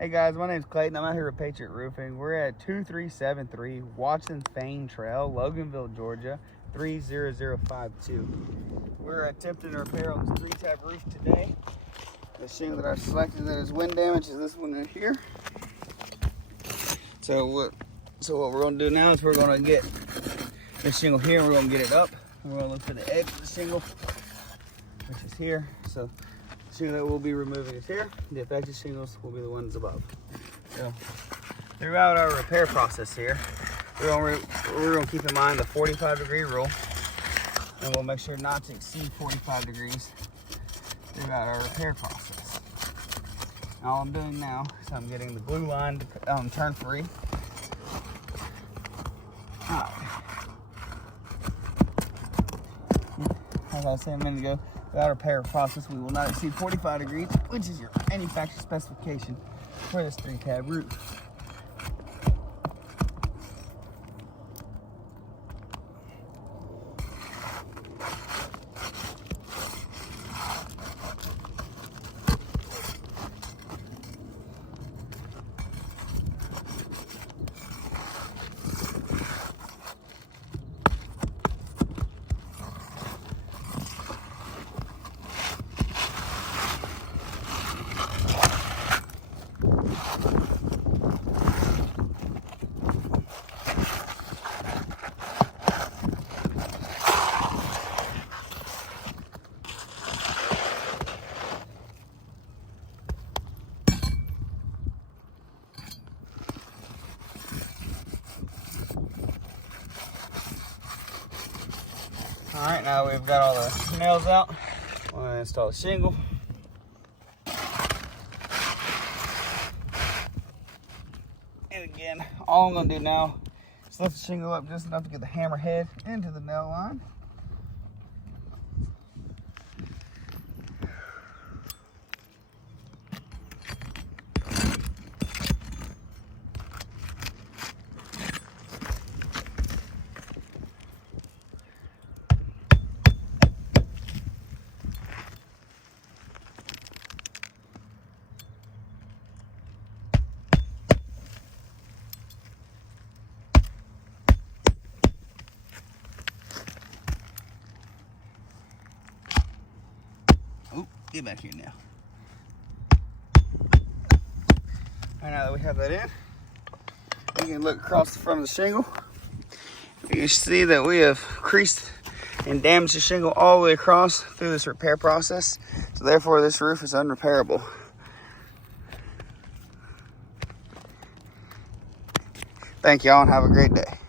Hey guys, my name's Clayton. I'm out here with Patriot Roofing. We're at 2373 Watson Thane Trail, Loganville, Georgia, 30052. We're attempting to repair on this 3-tab roof today. The shingle that I selected that is wind damage is this one right here. So what we're going to do now is we're going to get this shingle here and we're going to get it up. We're going to look for the edge of the shingle, which is here. So the shingle that we'll be removing is here. The affected shingles will be the ones above. So throughout our repair process here, we're going to keep in mind the 45-degree rule, and we'll make sure not to exceed 45 degrees throughout our repair process. And all I'm doing now is I'm getting the blue line to turn free. All right. As I said a minute ago, throughout our repair process, we will not exceed 45 degrees, which is your manufacturer specification for this 3-tab roof. All right, now we've got all the nails out. We're gonna install the shingle. And again, all I'm gonna do now is lift the shingle up just enough to get the hammer head into the nail line. Oh, get back here now. All right, now that we have that in, you can look across the front of the shingle. You can see that we have creased and damaged the shingle all the way across through this repair process. So therefore, this roof is unrepairable. Thank y'all and have a great day.